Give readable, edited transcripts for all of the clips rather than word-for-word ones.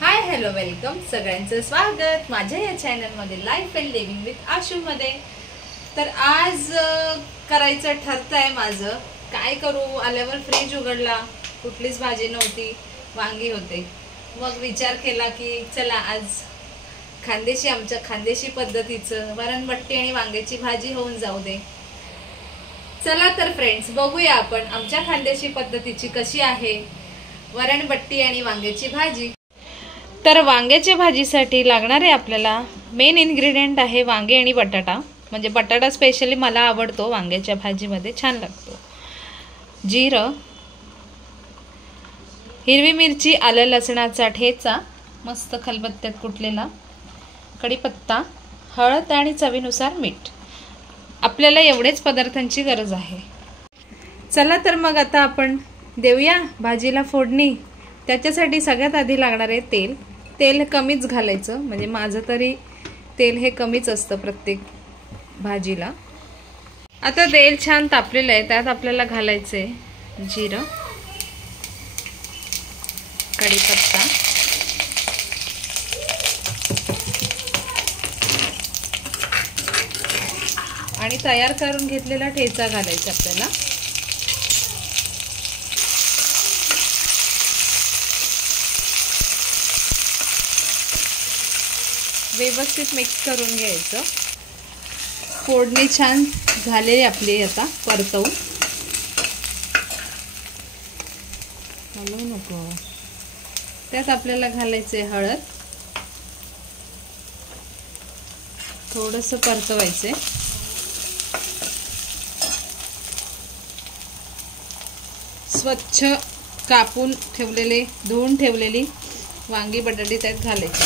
Hi hello welcome सगळ्यांचं स्वागत माझ्या या चॅनलमध्ये life and living with Ashu मध्ये। तर आज करायचं ठरतंय माझं, काय करू, आल्यावर फ्रीज उघडला, कुठलीच भाजी नव्हती, वांगी होते। मग विचार केला की चला आज खानदेशी, आमच्या खानदेशी पद्धतीचं वरणबट्टी आणि वांग्याची भाजी होऊन जाऊ दे। चला तर फ्रेंड्स, बघूया आपण आमच्या खानदेशी पद्धतीची कशी आहे वरणबट्टी आणि वांग्याची भाजी। तर वांग्याच्या भाजीसाठी लागणारे आपल्याला मेन इन्ग्रेडियंट आहे वांगे आणि बटाटा, म्हणजे बटाटा स्पेशली मला आवडतो, वांग्याच्या भाजीमध्ये छान लागतो। जिरं, हिरवी मिरची, आलं लसणाचा ठेचा मस्त खलबत्त्यात कुटलेला, कढीपत्ता, हळद आणि चवीनुसार मीठ। आपल्याला एवढेच पदार्थांची गरज आहे। चला तर मग आता आपण देऊया भाजीला फोडणी। त्याच्यासाठी सगळ्यात आधी लागणार आहे तेल। तेल कमीच घालायचं, म्हणजे माझं तरी तेल हे कमीच असतं प्रत्येक भाजीला। आता तेल छान तापलेलं आहे, त्यात आपल्याला घालायचे जिरं, कढीपत्ता, आणि तयार करून घेतलेला ठेचा घालायचा आपल्याला। व्यवस्थित मिक्स करून घ्यायचं। फोडणी छान झाली आपली, आता परतवून हलवू नको। त्यात आपल्याला घालायचे हळद, थोडंसं परतवायचे। स्वच्छ कापून ठेवलेले, धुवून ठेवलेली वांगी बटाटे त्यात घालायची।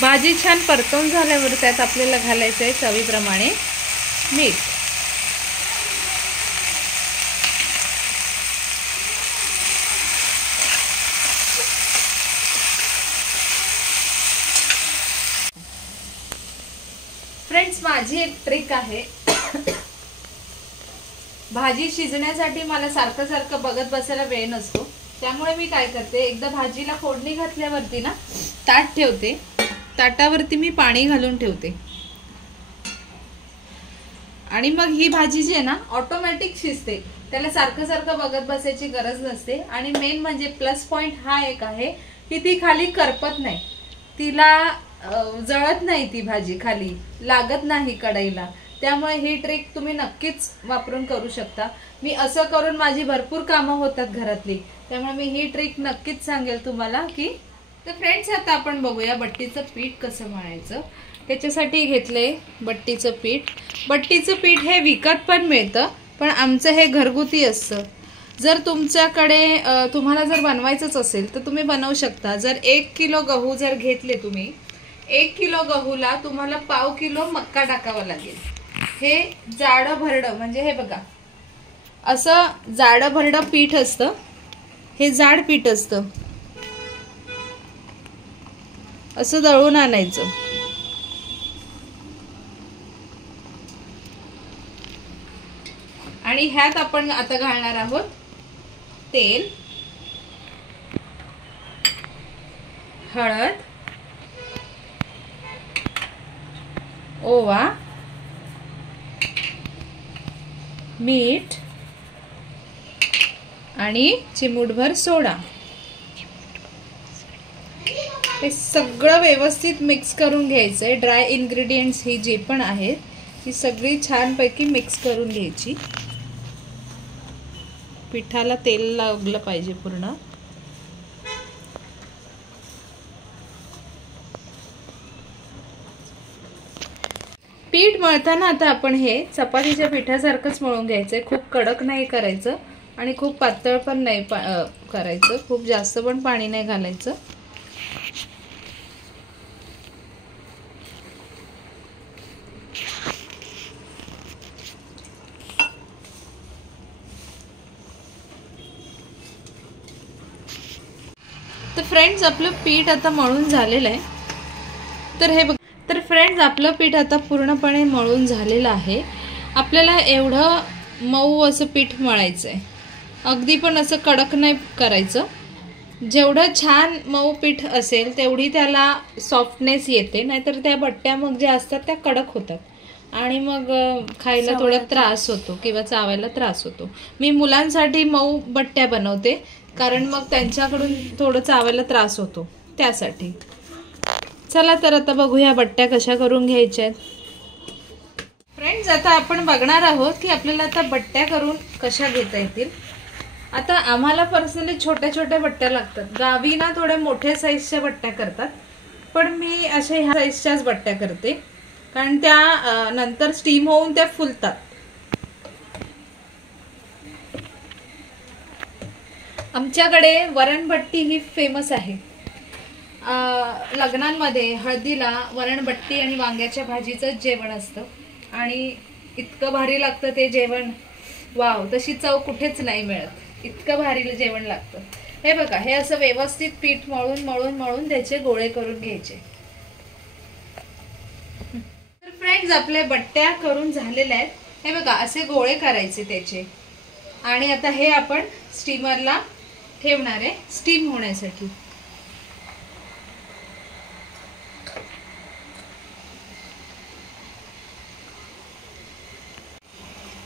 भाजी छान परतवून झाल्यावर त्यात आपल्याला घालायचं आहे चवीप्रमाणे मीठ। फ्रेंड्स, माझी एक ट्रिक आहे। भाजी शिजण्यासाठी मला सारखं सारखं बघत बसायला वेळ नसतो, त्यामुळे मी काय करते, एकदा भाजीला फोडणी घातल्यावरती ना ताट ठेवते, ताटावरती मी पाणी घालून ठेवते, आणि मग ही भाजी जी आहे ना ऑटोमॅटिक शिजते, त्याला सारखं सारखं बघत बसायची गरज नसते। आणि मेन म्हणजे प्लस पॉइंट हा एक आहे की ती खाली करपत नाही, तिला जळत नाही, ती भाजी खाली लागत नाही कढईला। त्यामुळे ही ट्रिक तुम्ही नक्कीच वापरून करू शकता। मी असं करून माझी भरपूर कामं होतात घरातली, त्यामुळे मी ही ट्रिक नक्कीच सांगेल तुम्हाला की। तर फ्रेंड्स, आता आपण बघूया बट्टीचं पीठ कसं मळायचं। त्याच्यासाठी घेतलंय बट्टीचं पीठ। बट्टीचं पीठ हे विकत पण मिळतं, पण आमचं हे घरगुती असतं। जर तुमच्याकडे तुम्हाला जर बनवायचंच असेल तर तुम्ही बनवू शकता। जर 1 किलो गहू जर घेतले तुम्ही, 1 किलो गहूला तुम्हाला पाव किलो मक्का टाकावा लागेल। हे जाडं भरडं, म्हणजे हे बघा असं जाडं भरडं पीठ असतं, हे जाड पीठ असतं, असं दळून आणायचं। आणि ह्यात आपण आता घालणार आहोत तेल, हळद, ओवा, मीठ आणि चिमूटभर सोडा। हे सगळं व्यवस्थित मिक्स करून घ्यायचंय। ड्राय इन्ग्रेडियंट्स ही जे पण आहेत ही सगळी छानपैकी मिक्स करून घ्यायची। पिठाला तेल लागलं पाहिजे पूर्ण। पीठ मळताना आता आपण हे चपातीच्या पिठासारखंच मळून घ्यायचंय। खूप कडक नाही करायचं आणि खूप पातळ पण नाही करायचं, खूप जास्त पण पाणी नाही घालायचं। तर फ्रेंड्स आपलं पीठ आता मळून झालेलं आहे. तर हे बघ, तर फ्रेंड्स आपलं पीठ आता पूर्णपणे मळून झालेलं आहे. आपल्याला एवढं मऊ असं पीठ मळायचं आहे, अगदी पण असं कडक नाही करायचं. जेवढं छान मऊ पीठ असेल तेवढी त्याला सॉफ्टनेस येते, नाहीतर त्या बट्ट्या मग ज्या असतात त्या कडक होतात आणि मग खायला थोडा त्रास होतो किंवा चावायला त्रास होतो. मी मुलांसाठी मऊ बट्ट्या बनवते, कारण मग त्यांच्याकडून थोडं चावायला त्रास होतो त्यासाठी. चला तर आता बघूया बट्ट्या कशा करून घ्यायच्या आहेत. फ्रेंड्स आता आपण बघणार आहोत की आपल्याला आता बट्ट्या करून कशा घेता येतील. आता आम्हाला पर्सनली छोट्या छोट्या बट्ट्या लागतात. गावी ना थोड्या मोठ्या साईजच्या बट्ट्या करतात, पण मी अशा ह्या साईजच्याच बट्ट्या करते, कारण त्या नंतर स्टीम होऊन त्या फुलतात. आमच्याकडे वरणबट्टी ही फेमस आहे. लग्नांमध्ये हळदीला वरणबट्टी आणि वांग्याच्या भाजीचं जेवण असतं आणि इतकं भारी लागतं ते जेवण. वाव, तशी चव कुठेच नाही मिळत. इतकं भारी जेवण लागतं. हे बघा, हे असं व्यवस्थित पीठ मळून मळून मळून त्याचे गोळे करून घ्यायचे. तर फ्रेंड्स आपल्या बट्ट्या करून झालेल्या आहेत. हे बघा, असे गोळे करायचे त्याचे आणि आता हे आपण स्टीमरला ठेवणार आहे स्टीम होण्यासाठी.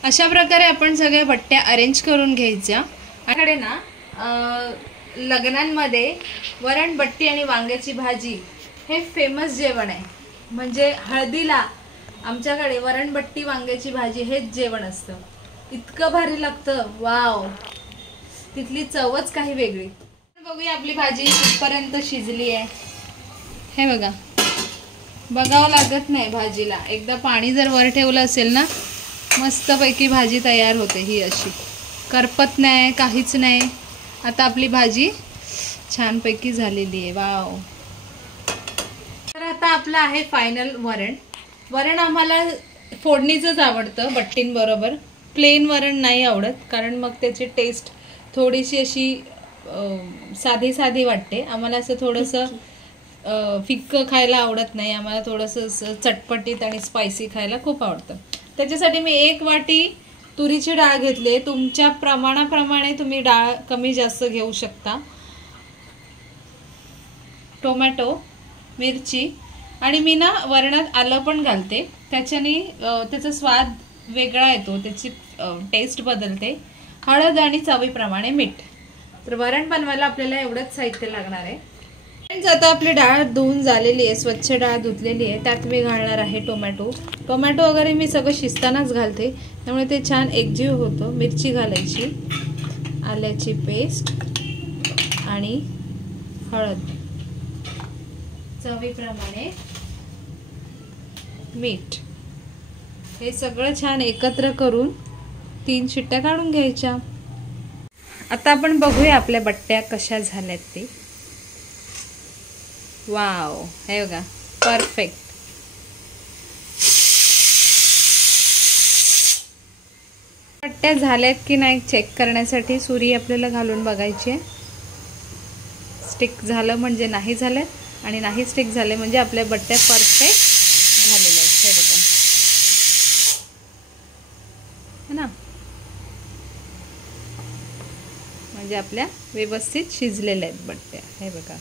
अशा प्रकारे आपण सगळ्या बट्ट्या अरेंज करून घ्यायच्या. आपल्याकडे ना लग्नांमध्ये वरणबट्टी आणि वांग्याची भाजी हे फेमस जेवण आहे. म्हणजे हळदीला आमच्याकडे वरणबट्टी वांग्याची भाजी हेच जेवण असतं. इतकं भारी लागतं, वाव, तिथली चवच काही वेगळी. बघूया आपली भाजी कुठपर्यंत शिजली आहे. हे बघा, बघावं लागत नाही भाजीला. एकदा पाणी जर वर ठेवलं असेल ना, मस्तपैकी भाजी तयार होते. ही अशी करपत नाही, काहीच नाही. आता आपली भाजी छानपैकी झालेली आहे. वाव. तर आता आपलं आहे फायनल वरण. वरण आम्हाला फोडणीचंच आवडतं बट्टींबरोबर. प्लेन वरण नाही आवडत, कारण मग त्याची टेस्ट थोडीशी अशी साधी साधी वाटते. आम्हाला असं थोडंसं फिक्कं खायला आवडत नाही. आम्हाला थोडंसं चटपटीत आणि स्पायसी खायला खूप आवडतं. त्याच्यासाठी मी 1 वाटी तुरीची डाळ घेतली. तुमच्या प्रमाणाप्रमाणे तुम्ही डाळ कमी जास्त घेऊ शकता. टोमॅटो, मिरची आणि मी ना वरणात आलं पण घालते. त्याच्याने त्याचा स्वाद वेगळा येतो, त्याची टेस्ट बदलते. हळद आणि चवीप्रमाणे मीठ. तर वरण बनवायला आपल्याला एवढंच साहित्य लागणार आहे. आता आपली डाळ धुवून झालेली आहे, स्वच्छ डाळ धुतलेली आहे. त्यात मी घालणार आहे टोमॅटो. टोमॅटो वगैरे मी सगळं शिजतानाच घालते, त्यामुळे ते छान एकजीव होतं. मिरची घालायची, आल्याची पेस्ट आणि हळद, चवीप्रमाणे मीठ. हे सगळं छान एकत्र करून 3 शिट्ट्या काढून घ्यायच्या. आता आपण बघूया आपल्या बट्ट्या कशा झाल्यात ते. वाव, हे बघा, परफेक्ट. बट्ट्या झाल्यात की नाही चेक करण्यासाठी सुरी आपल्याला घालून बघायची आहे. स्टिक झालं म्हणजे नाही झालं, आणि नाही स्टिक झाले म्हणजे आपल्या बट्ट्या परफेक्ट झालेल्या आहेत. हे बघा, है ना, म्हणजे आपल्या व्यवस्थित शिजलेल्या आहेत बट्ट्या. हे बघा,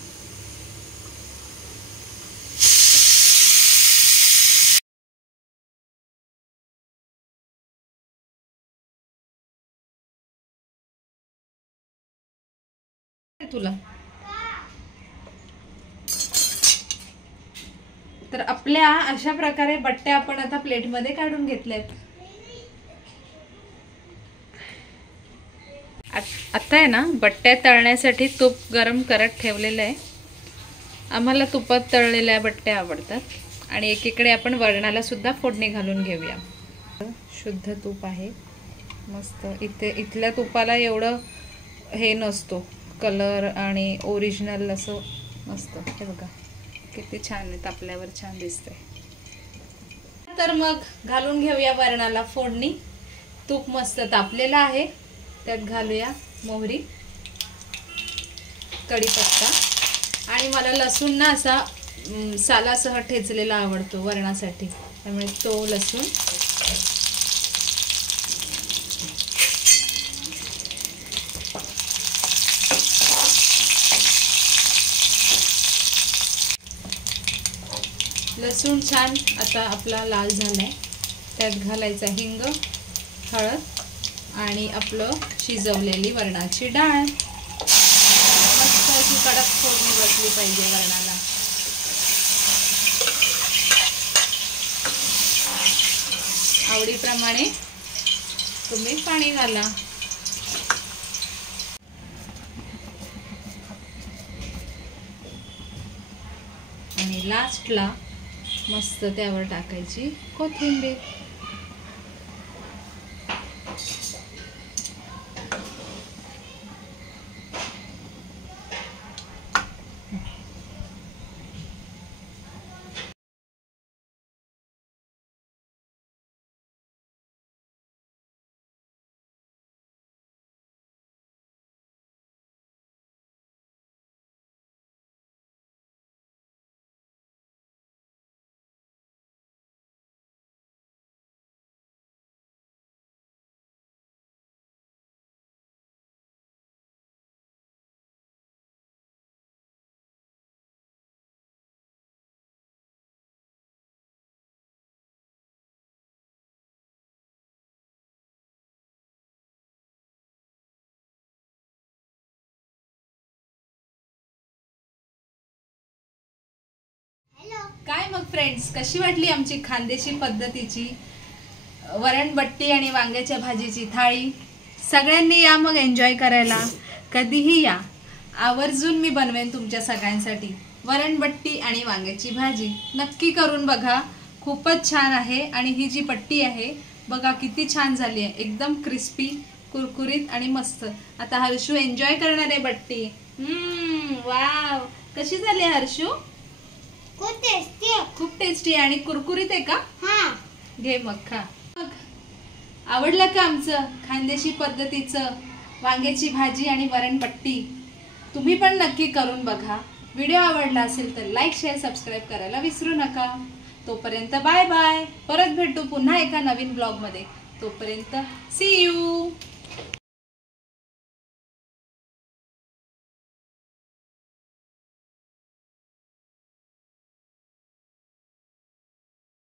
तुला. तर आपल्या अशा प्रकारे बट्ट्या आपण आता प्लेटमध्ये काढून घेतल्यात. आता आहे ना, बट्ट्या तळण्यासाठी तूप गरम करत ठेवलेलं आहे. आम्हाला तुपात तळलेल्या बट्ट्या आवडतात. आणि एकीकडे आपण वरणाला सुद्धा फोडणी घालून घेऊया. शुद्ध तूप आहे, मस्त. इथल्या तुपाला एवढं हे नसतो, कलर आणि ओरिजिनल असं मस्त. हे बघा किती छान आहे, तापल्यावर छान दिसतंय. तर मग घालून घेऊया वरणाला फोडणी. तूप मस्त तापलेलं आहे, त्यात घालूया मोहरी, कढीपत्ता आणि मला लसूण ना असा सालासह ठेचलेला आवडतो वरणासाठी, त्यामुळे तो लसूण लसूण छान आता आपला लाल झालाय, त्यात घालायचा हिंग, हळद आणि आपलं शिजवलेली वरणाची डाळ. मस्त अशी कडक फोडणी बसली पाहिजे वरणाला. आवडीप्रमाणे तुम्ही पाणी घाला. आणि लास्टला मस्त त्यावर टाकायची कोथिंबीर. काय मग फ्रेंड्स, कशी वाटली आमची खानदेशी पद्धतीची वरणबट्टी आणि वांग्याच्या भाजीची थाळी? सगळ्यांनी या मग एन्जॉय करायला. कधीही या, आवर्जून मी बनवेन तुमच्या सगळ्यांसाठी वरणबट्टी आणि वांग्याची भाजी. नक्की करून बघा, खूपच छान आहे. आणि ही जी पट्टी आहे बघा किती छान झाली आहे, एकदम क्रिस्पी, कुरकुरीत आणि मस्त. आता हर्षू एन्जॉय करणार आहे बट्टी. वाव, कशी झाली हर्षू? खूप टेस्टी आणि कुरकुरीत आहे का? घे मग खा. आवडलं का आमचं खानदेशी पद्धतीचं वांग्याची भाजी आणि वरणबट्टी? तुम्ही पण नक्की करून बघा. व्हिडिओ आवडला असेल तर लाईक, शेअर, सबस्क्राईब करायला विसरू नका. तोपर्यंत बाय बाय. परत भेटू पुन्हा एका नवीन ब्लॉग मध्ये. तोपर्यंत सी यू.